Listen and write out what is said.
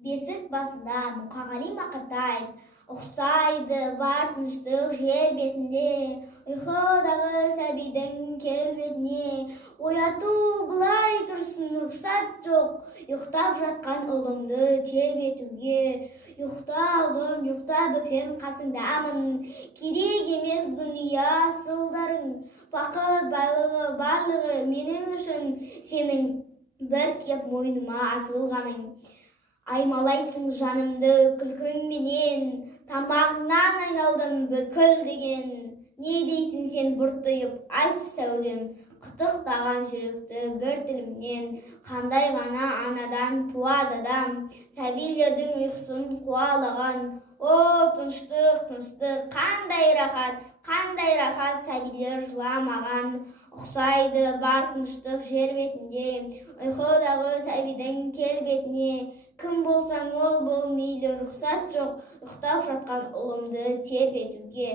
Бесік басында Мұқағали Мақатаев ұқсайды бар тыныштық жер бетінде, ұйқыдағы сәбидің келбетіне. Ояту былай тұрсын, рұқсат жоқ, ұйықтап жатқан ұлымды тербетуге. Ұйықта ұлым, ұйықта бөпем, қасыңдамын, керек емес дүния сылдарың. Бақыт байлығы барлығы менің үшін, сенің бір кеп мойныма асылғаның. Аймалайсың жанымды күлкіңменен, тамағыңнан айналдым бүткіл деген. Не дейсің сен бұртиып, айтшы сәулем, қытықтаған жүректі бір тілімнен. Қандай ғана анадан туады адам, сәбилердің ұйқысын қуалаған. О, тыныштық, тыныштық, қандай рахат, сәбилер жыламаған. Ұқсайды бар тыныштық жер бетінде, ұйқыдағы сәбидің келбетіне. Кім болсаң ол бол мейлі, рұқсат жоқ, ұйықтап жатқан ұлымды тербетуге.